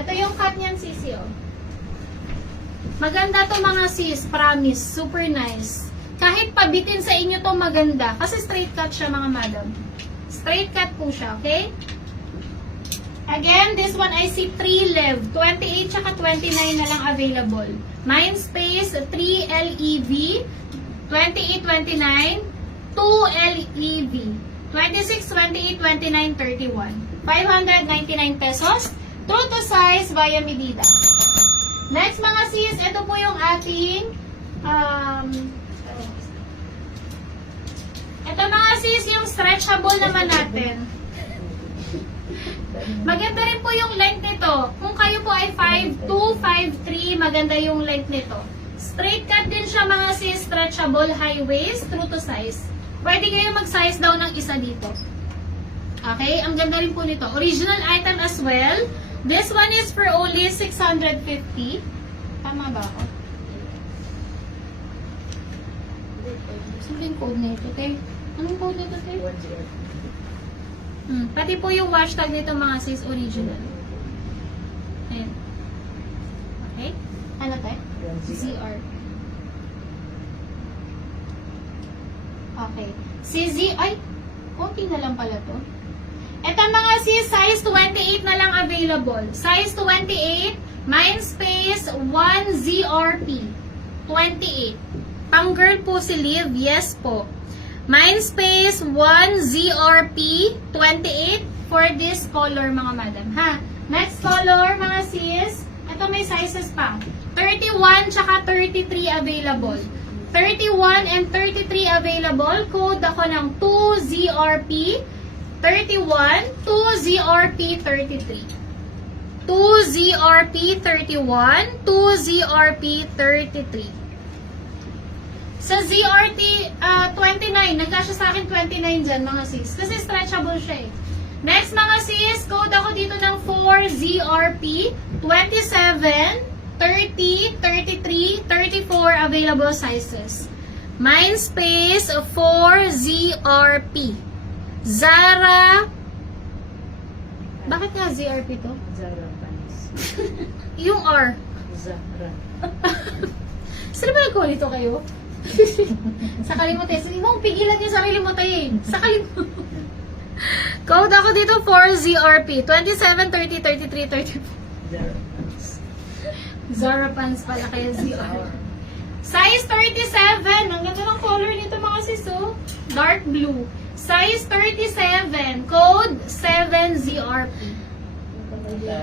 Ito yung cut niyan, sisi, oh. Maganda to mga sis, promise. Super nice. Kahit pabitin sa inyo to maganda. Kasi straight cut siya mga madam. Straight cut po siya, okay? Again, this one I see 3 lev. 28 tsaka 29 na lang available. Mindspace, 3 LEV. 28, 29. 2 LEV. 26, 28, 29, 31. 599 pesos. True to size via Medida. Next mga sis, ito po yung ating ito mga sis, yung stretchable naman natin. Maganda rin po yung length nito. Kung kayo po ay 5'2", 5'3", maganda yung length nito. Straight cut din siya mga sis, stretchable, high waist, true to size. Pwede kayo mag-size daw ng isa dito. Okay, ang ganda rin po nito. Original item as well. This one is for only 650. Tama ba ako? Saan yung code nito, te? Anong code nito, te? Pati po yung hashtag nito mga sis, original. Ayan. Okay? Ano, te? CR. Okay. CZ, ay, konti na lang pala to. Ito mga sis, size 28 na lang available. Size 28, Mindspace 1 ZRP. 28. Pang girl po si Liv, yes po. Mindspace 1 ZRP 28 for this color mga madam. Ha? Next color mga sis, ito may sizes pa. 31 tsaka 33 available. 31 and 33 available. Code ako ng 2ZRP 31, 2ZRP 33. 2ZRP 31, 2ZRP 33. Sa ZRT 29, nagkasya sa akin 29 dyan mga sis. Kasi stretchable siya eh. Next mga sis, code ako dito ng 4ZRP 27, 30, 33, 34 available sizes. Mindspace 4ZRP. Zara. Bakit nga ZRP to? Zara pants. Yung R. Zara. Sino ba nagkuha nito kayo? Sakali mo tayo. Sige mo, pigilan yung sarili mo tayo eh. Sakali mo. Code ako dito 4ZRP. 27, 30, 33, 34. Zara pants. Zara pants pala kaya ZR. Size 37. Ang ganda ng color nito mga sis, oh. Dark blue. Size 37. Code 7ZRP.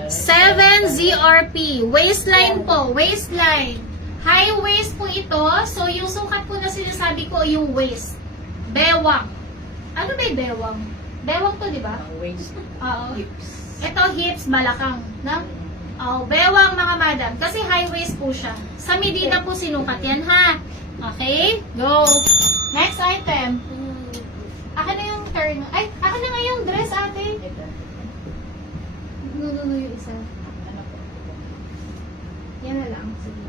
7ZRP. Waistline po. Waistline. High waist po ito. So, yung sukat po na sinasabi ko, yung waist. Bewang. Ano ba yung bewang? Bewang to, di ba? Waist. Oo. Hips. Ito, hips, balakang. No? Oh, bewang mga madam. Kasi high waist po siya. Sa Medida po sinukat yan, ha? Okay? Go! Next item. Akin na yung turn. Ay, akin na nga yung dress, ate. No, yung isa. Yan na lang. Sige.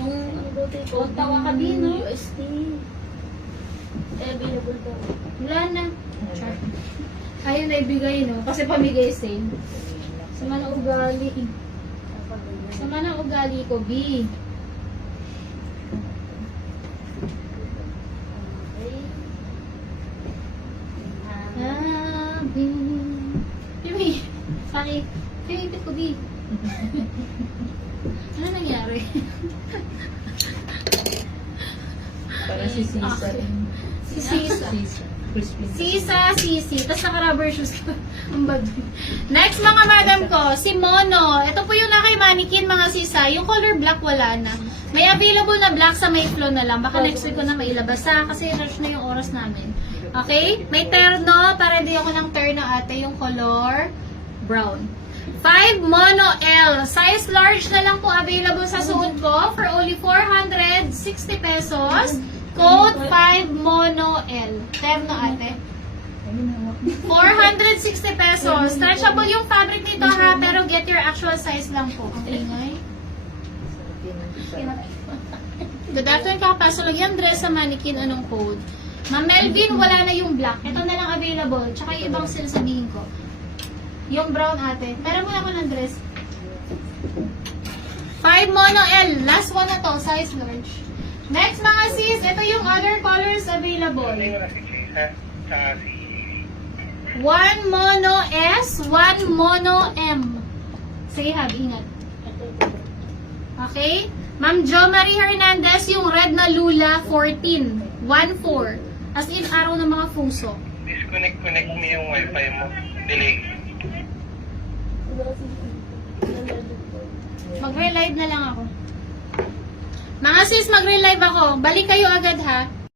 Yung tawa ka din, no? UST. Available po. Wala na. Char. Ayaw na ibigay, no? Kasi pamigay sale. Sama na ugali. Sama na ugali ko, B. B. Pimi. Bakit? Pimipit ko, B. Ano nangyari? Para si Sisa rin. Si Sisa. Sisa. Crispy. Sisi. Tapos naka-rubber shoes ko. Ang bad. Next mga madam ko, si Mono. Ito po yung nakay mannequin mga sisa. Yung color black wala na. May available na black sa may flow na lang. Baka next week ko na mailabas ha. Kasi rush na yung oras namin. Okay? May terno. Para di ako ng terno ate. Yung color brown. 5 Mono L. Size large na lang po available sa suot ko for only 460 pesos. Code 5 Mono L. Terno ate. 460 pesos. Stretchable yung fabric nito ha, pero get your actual size lang po. Okay, ngay? Good afternoon, kakapasok lang yung dress sa mannequin. Anong code? Ma'am Melvin, wala na yung black. Ito na lang available. Tsaka yung ibang sinasabihin ko. Yung brown ate. Meron mo ako ng dress. 5 mono L. Last one na to. Size large. Next mga sis, ito yung other colors available. 1 mono S, 1 mono M. Sige hab, ingat. Okay? Ma'am Jo Marie Hernandez, yung red na Lula, 14. 1-4. As in, araw ng mga puso. Connect mo yung wifi mo. Delay. Magre-live na lang ako. Mga sis, magre-live ako. Balik kayo agad ha.